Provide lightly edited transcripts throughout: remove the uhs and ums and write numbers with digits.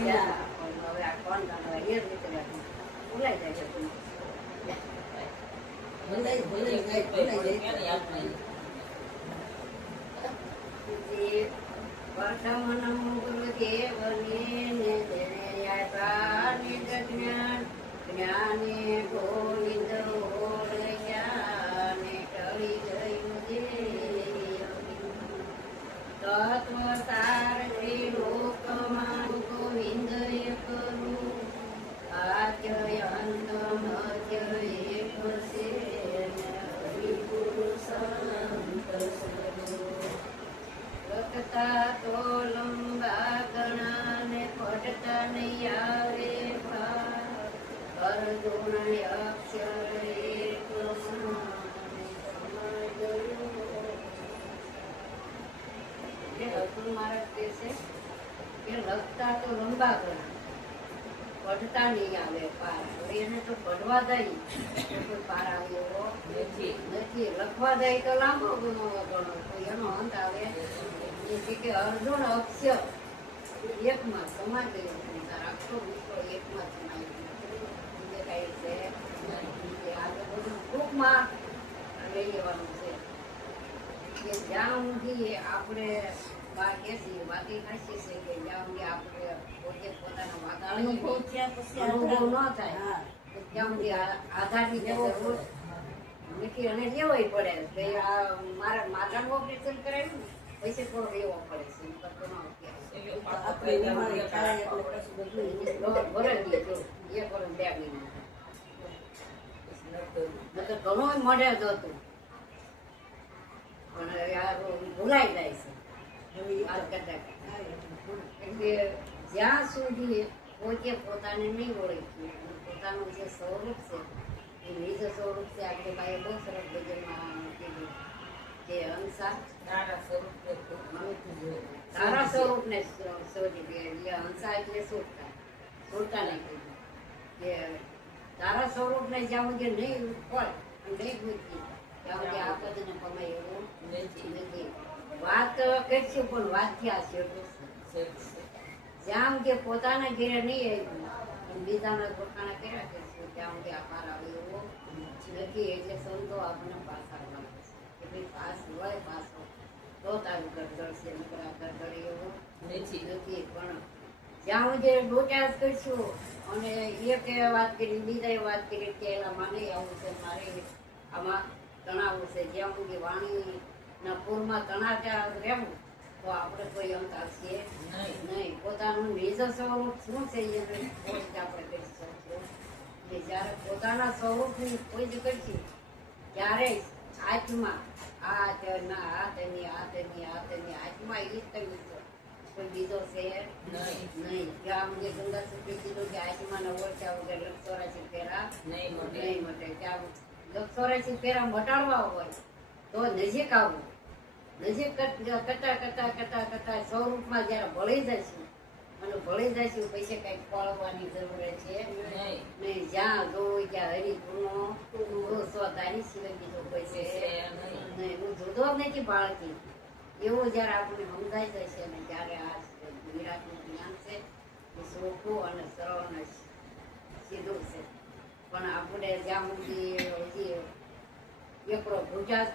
હવે આ કોણ ગાના એ રીતે ભૂલાઈ જાય છે તું ભૂલાઈ જાય પ્રથમ નમો દેવને જ્ઞાન જ્ઞાને ગોવિંદ જ્ઞાને ટળી ગયું તત્વ સાર લોકમાં ગોવિંદ કરું આદ્ય અંત મધ્ય એક છે લખતા તો લંબા ગણા ને પડતા નહીં આવે અર્જુન અક્ષર એક અર્જુન મહારાજ કહે છે કે લખતા તો લંબા ગણા પડતા નહીં આવે પાર એને તો પડવા દઈ કોઈ પાર આવ્યો નથી લખવા દઈ તો લાંબો ગણો એનો અંત આવે કે અર્જુન અક્ષર એકમાં સમાઈ ગયો આખો વિશ્વ એકમાં સમાઈ ગયો કઈ છે આગળ બધું ટૂંકમાં લઈ લેવાનું છે કે જ્યાં સુધી આપણે વાત એસી વાતી ખાસી છે કે જ્યાં સુધી આપણે પોતે પોતાના વાતાવરણ અનુભવ ન થાય ત્યાં સુધી આધારની જરૂર નથી અને લેવાય પડે કે આ મારા માતાનું ઓપરેશન કરાવ્યું પૈસે થોડો લેવો પડે છે ઘણો મોઢે હતું પણ ભૂલાઈ જાય છે જ્યાં સુધી પોતે પોતાને નહીં ઓળખ્યું પોતાનું જે સ્વરૂપ છે એ નિજ સ્વરૂપ છે આપણે ભાઈ બહુ સરસ ભજનમાં કીધું કે હંસા તારા સ્વરૂપ ને શોધી એટલે હંસા એટલે સુરતા નહીં કીધું કે તારા સ્વરૂપ ને જ્યાં સુધી નહીં હોય નહીં બુદ્ધિ ત્યાં સુધી આ પદને કમાય એવું નથી વાત કરશું પણ વાત ક્યાં છે જ્યાં કે પોતાના ઘેરે નહીં આવ્યું બીજાના પોતાના કર્યા કરશું ત્યાં સુધી આકાર આવે એવો નથી એટલે સંતો આપણને પાછા લાગે છે કે ભાઈ પાસ હોય પાછો તો તારું ઘર ચડશે ઘર ચડે એવું નથી પણ જ્યાં સુધી ડોટાસ કરશું અને એક વાત કરી બીજા વાત કરી કે એના માને આવું છે મારે આમાં તણાવ છે જ્યાં સુધી વાણીના પૂરમાં તણાવ રહેવું તો આપણે કોઈ અંત આવશે નહીં પોતાનું નિજ સ્વરૂપ શું છે એ આપણે કરી શકીશું જ્યારે પોતાના સ્વરૂપની કોઈ જ કરશું ત્યારે આત્મા તેની આત્મા એ જ તમે કોઈ બીજો છે નહીં ત્યાં જે ગંગા સૂત્રે કીધું કે આત્માના ઓછા વગર લક્ષોરાશી ફેરા નહીં મટે ત્યાં લક્ષોરાશી ફેરા મટાડવા હોય તો નજીક આવવું નજીક કરતા સ્વરૂપમાં જયારે ભળી જશું અને ભળી જશું પછી કઈક ફળવાની જરૂર છે નહીં જ્યાં જોવું ત્યાં હરિપુરનો સ્વધારી સિવાય બીજો કોઈ છે નહીં હું જુદો નથી બાળકી એવું જયારે આપણે સમજાઈ જશે ને ત્યારે આ વિરાટનું જ્ઞાન છે એ સોખું અને સરળ અને સીધું છે પણ આપણે જ્યાં સુધી હજી એકડો ભૂજાસ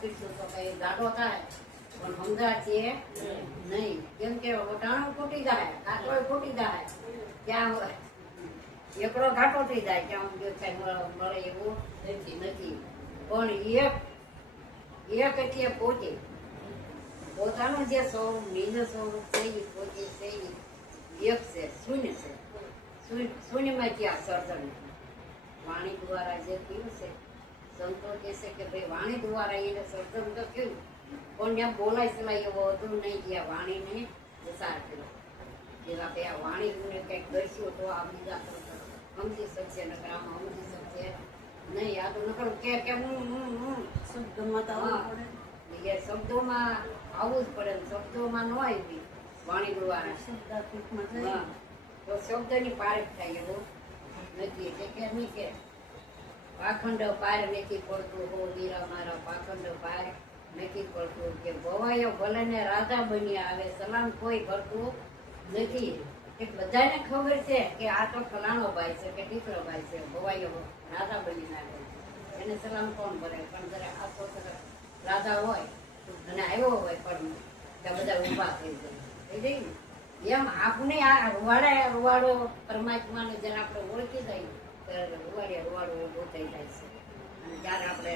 કરશું તો કઈ ગાડો થાય પણ સમજાશે નહીં કેમ કે વટાણું ફૂટી જાય કાટલો ફૂટી જાય ત્યાં એકડો ઘાટો થઈ જાય ત્યાં કઈ મળે એવું નથી પણ એક એટલે પોતે પોતાનું જે સ્વરૂપ નિજ સ્વરૂપ છે એ પોતે છે એક છે શૂન્ય છે શૂન્યમાં ક્યાં સર્જન વાણી દ્વારા જે થયું છે સંતો કહે છે કે ભાઈ વાણી દ્વારા એને સર્જન તો થયું પણ ત્યાં બોલાય સલાય એવો હતું નહીં જ્યાં વાણીને વિચાર કર્યો જેવા કે આ વાણીને કંઈક કરશું તો આ બીજા સમજી શકશે નકર આમાં સમજી શકશે નહીં આ તો નકર કે હું શબ્દોમાં આવવું જ પડે શબ્દોમાં ન આવી વાણી દ્વારા તો શબ્દની પારખ થાય એવું નથી એટલે કે નહીં કે પાખંડ પાર નથી પડતું હો વીરા મારા પાખંડ પાર નથી પડતું કે ભવાયો ભલે ને રાધા બની આવે સલામ કોઈ ભરતું નથી કે બધાને ખબર છે કે આ તો ફલાણો ભાઈ છે કે દીકરો ભાઈ છે, ભવાઈઓ રાધા બની નાખે છે, એને સલામ કોણ કરે? પણ જયારે આ તો રાધા હોય અને આવ્યો હોય પણ ત્યાં બધા ઊભા થઈ જાય ને. એમ આપણે આ રૂવાડો પરમાત્માને જયારે આપણે ઓળખી જાય ત્યારે રૂવાડો ઉભો થઈ જાય છે. અને ત્યારે આપણે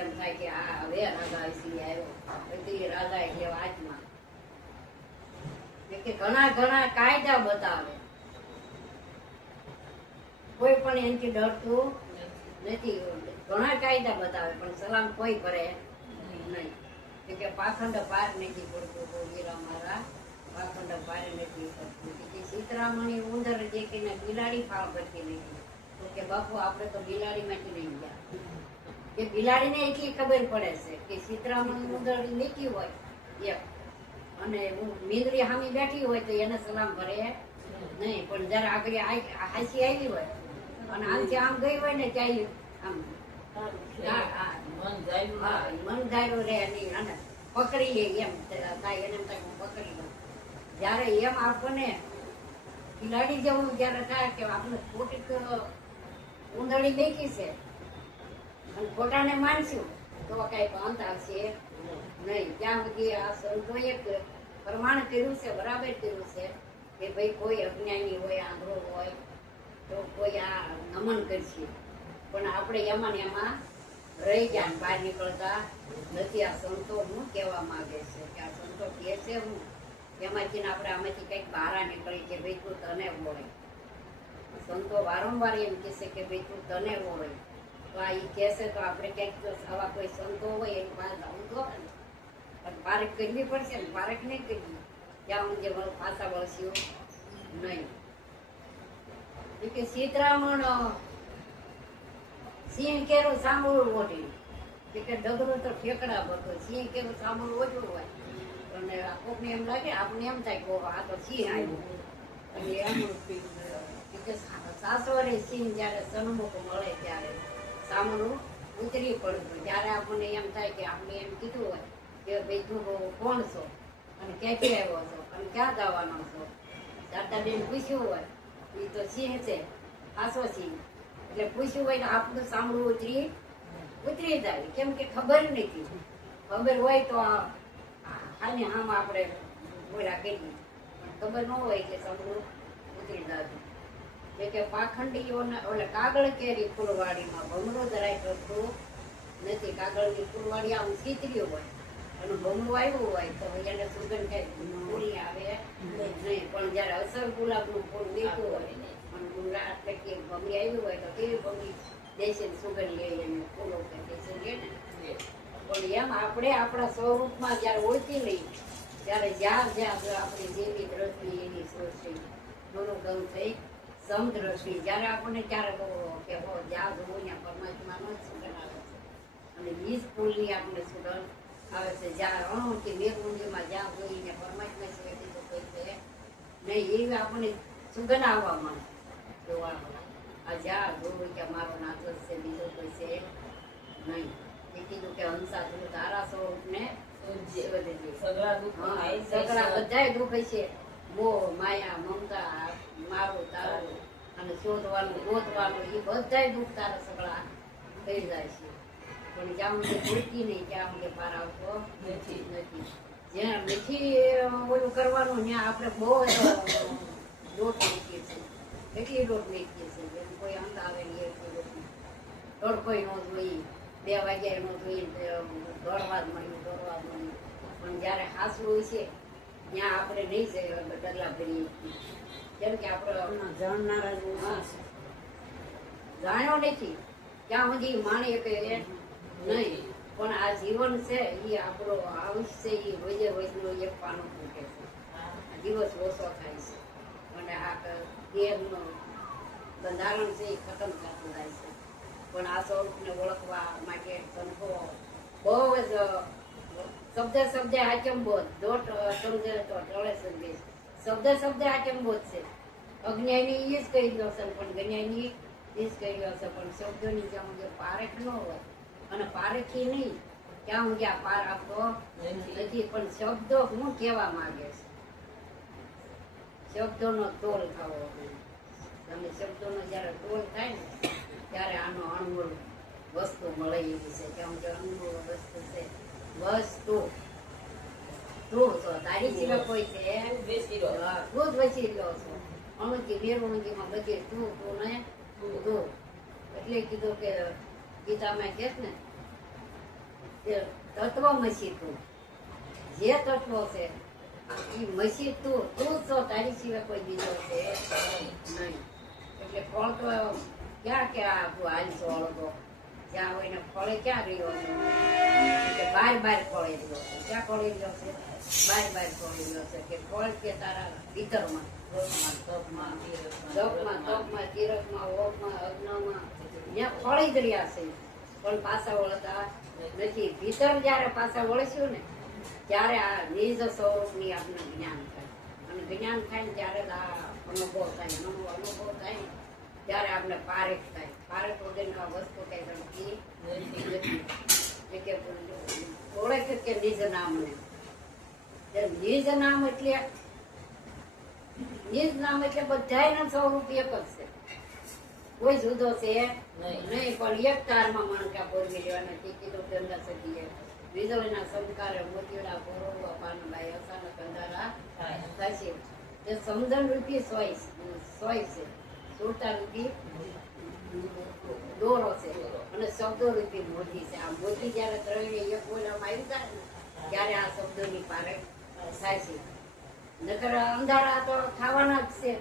એમ થાય કે આ હવે રાધા આવ્યો, બધી રાધા એટલે આત્મા. કે ઘણા કાયદા બતાવે, કોઈ પણ એનાથી ડરતું નથી. ઘણા કાયદા બતાવે પણ સલામ કોઈ કરે નહીં. કે પાખંડ પાર નથી પડતું, વીરા મારા પાખંડ પાર નથી પડતું. સીતરામણી ઉંદર જે કે બિલાડી ફાળ પડતી નથી. તો કે બાપુ આપણે તો બિલાડી માંથી નહીં ગયા. કે બિલાડીને એટલી ખબર પડે છે કે સીતરામણી ઉંદર નીકળી હોય એમ, અને મીંદડી સામે બેઠી હોય તો એને સલામ કરે નહીં. પણ જયારે આગળ હાસી આવી હોય અને આમથી આમ ગઈ હોય ને ત્યાં આમ મન ધાર્યો રે નહીં અને પકડી લે એમ થાય, એને પકડી લો. જયારે એમ આપણને બિલાડી જેવું જયારે થાય કે આપણે ખોટી ઉંદરડી બેઠી છે અને ખોટાને માનશું તો કઈ અંત આવશે નહીં. ત્યાં સુધી આ સંતોએ પ્રમાણ કર્યું છે, બરાબર કર્યું છે કે ભાઈ કોઈ અજ્ઞાની હોય, આંધળો હોય તો કોઈ આ નમન કરશે. પણ આપણે એમાં ને એમાં રહી ગયા, બહાર નીકળતા નથી. આ સંતો હું કહેવા માંગે છે કે આ સંતો કહે છે હું એમાંથી આપણે આમાંથી કંઈક બહાર નીકળી કે ભાઈ તું તને બોલે. સંતો વારંવાર એમ કહેશે કે ભાઈ તું તને બોલે. તો આ એ કહેશે તો આપણે કંઈક આવા કોઈ સંતો હોય એની પાસે જવું તો પણ પારખ કરવી પડશે ને. પારખ નહીં કરવી ત્યાં હું જે પાછા વળશ્યું નહીં. કે સીતરામણ સિંહ કેરું સાંભળવું મોટી કે ડગરો તો ઠેકડા ભરતો, સિંહ કેરું સાંભળવું ઓછું હોય. અને કોકને એમ લાગે, આપણે એમ થાય કે આ તો સિંહ આવ્યું. અને એમ સાસવારે સિંહ જયારે સન્મુખ મળે ત્યારે સામનું ઉતરી પડતું. ત્યારે આપણને એમ થાય કે આપણે એમ કીધું હોય કે ભાઈ તું કોણ છો અને ક્યાંથી આવ્યો છો અને ક્યાં જવાનો છો? દાદાબેન પૂછ્યું હોય એ તો સિંહ છે, આસો સિંહ. એટલે પૂછ્યું હોય તો આપણું સાંભળવું ઉતરી જાય. કેમ કે ખબર નથી. ખબર હોય તો આને આમ આપણે બોલા કરીએ, પણ ખબર ન હોય કે સાંભળવું ઉતરી જતું. કે પાખંડીઓને ઓલે કાગળ કેરી ફૂલવાડીમાં ભમરો જરાય કરતું નથી. કાગળની ફૂલવાડી આમ સીતર્યું હોય અને ભમરું આવ્યું હોય તો એને સુગંધ કઈ ફૂલી આવે નહીં. પણ જયારે અસર ગુલાબનું ફૂલ દેખવું હોય અને એટલે કે ભમરી આવ્યું હોય તો કેવી ભમરી દેશે સુગંધ લે એને ફૂલો કે દેશે લે ને. પણ એમ આપણે આપણા સ્વરૂપમાં જયારે ઓળખી લઈ ત્યારે જ્યાં આપણી જેવી દ્રષ્ટિ એની સૃષ્ટિ થોડું ગમ થઈ સમદ્રષ્ટિ. જયારે આપણને ત્યારે કે જ્યાં જોવું ત્યાં પરમાત્માનો જ સુગંધ આવે છે અને બીજ ફૂલની આપણને સુગંધ આવે છે. જ્યાં અણુથી નિર્ગુંજીમાં જ્યાં જોઈને પરમાત્મા સિવાય બીજું કોઈ છે નહીં, એવી આપણને સુગંધ આવવા માંડે. જોવા આ જ્યાં જોવું કે મારો નાથ છે, બીજો કોઈ છે નહીં. એ કીધું કે હંસા તું તારા સ્વરૂપને સગળા બધા દુઃખ છે, મોહ માયા મમતા મારું તારું અને શોધવાનું ગોતવાનું એ બધા દુઃખ તારા સગળા થઈ જાય છે. પણ જ્યાં હું ભૂલતી નહીં ત્યાં હું પાર આવતો નથી. જ્યાં નથી ઓલું કરવાનું ત્યાં આપણે બહુ દોટ નીકળીએ છીએ, એટલી દોટ નીકળીએ છીએ જેમ કોઈ અંત આવે ને એટલી દોટ તડકોઈ ન જોઈ, 2 વાગ્યા ન જોઈ દોડવા જ મળ્યું. પણ જયારે હાસવું હોય છે ત્યાં આપણે નહીં ડગલા ભરીએ. કેમ કે આપણે જાણ્યો નથી ત્યાં સુધી માણી કે નહીં. પણ આ જીવન છે એ આપણો આયુષ્ય છે એ રોજે રોજનો એક પાનું ફૂટે છે. દિવસ ઓછો થાય છે અને આ દેહનું બંધારણ છે એ ખતમ થતું જાય છે. પણ આ સ્વરૂપને ઓળખવા માટે સંતો બહુ જ શબ્દ આચંબોધ. દોટ સમજે તો ટળે સંદેશ. શબ્દ આચંબોધ છે. અજ્ઞાની એ જ કહી દો છે પણ જ્ઞાની એ જ કહી દો છે. પણ શબ્દોની જ્યાં જે પારખ ન હોય અને પારખી નહીં ત્યાં હું જ્યાં પાર આપતો નથી. પણ શબ્દો હું કહેવા માંગે છે, શબ્દોનો તોલ થવો જોઈએ. તમે શબ્દોનો જ્યારે તોલ થાય ને ત્યારે આનો અણમોલ વસ્તુ મળે એવી છે. કેમ કે અણમોલ વસ્તુ છે વસ્તુ તું છો, તારી સિવાય કોઈ છે હા, તું જ વસી રહ્યો છો. અણુજી બેરણુજીમાં બધી તું તું ને તું. એટલે કીધું કે ગીતામાં કહે ને કે તત્વમસી તું, જે તત્વ છે એ મસી તું તું છો, તારી સિવાય કોઈ બીજો છે નહીં. એટલે ફળ તો ક્યાં ક્યાં હાલશો અળગો, જ્યાં હોય ને ફળે ક્યાં રહ્યો છે એટલે બાર બાર ફળે રહ્યો છે. ક્યાં ફળે રહ્યો છે? બાર બાર ફળે રહ્યો છે. કે ફળ કે તારા ભીતરમાં તપમાં તીરથમાં ઓપમાં અગ્નમાં ત્યાં ફળી જ રહ્યા છે, પણ પાછા વળતા નથી. ભીતર જયારે પાછા વળશું ને ત્યારે આ નિજ સ્વરૂપની આપણે જ્ઞાન થાય. અને જ્ઞાન થાય ને ત્યારે જ આ અનુભવ થાય. અનુભવ થાય ને ત્યારે આપણે પારેખ થાય. પારેખ વગરની આ વસ્તુ કઈ રમતી નથી. કે ઓળખ કે નિજ નામને. નિજ નામ એટલે નિજ નામ એટલે બધાયના સ્વરૂપ એક જ છે, કોઈ જુદો છે નહીં. પણ એક તારમાં મણકા બોલવી લેવાના. તે કીધું ગંગા સતીએ વીજળીના સંસ્કારે મોતીડા પોરોવા પાનબાઈ અચાનક અંધારા થશે. જે સમજણ રૂપી સોય છે, સુરતા રૂપી દોરો છે અને શબ્દો રૂપી મોતી છે. આ મોતી જયારે ત્રણે એક બોલવામાં આવી જાય ને ત્યારે આ શબ્દોની પારે થાય છે. નકર અંધારા તો થવાના જ છે.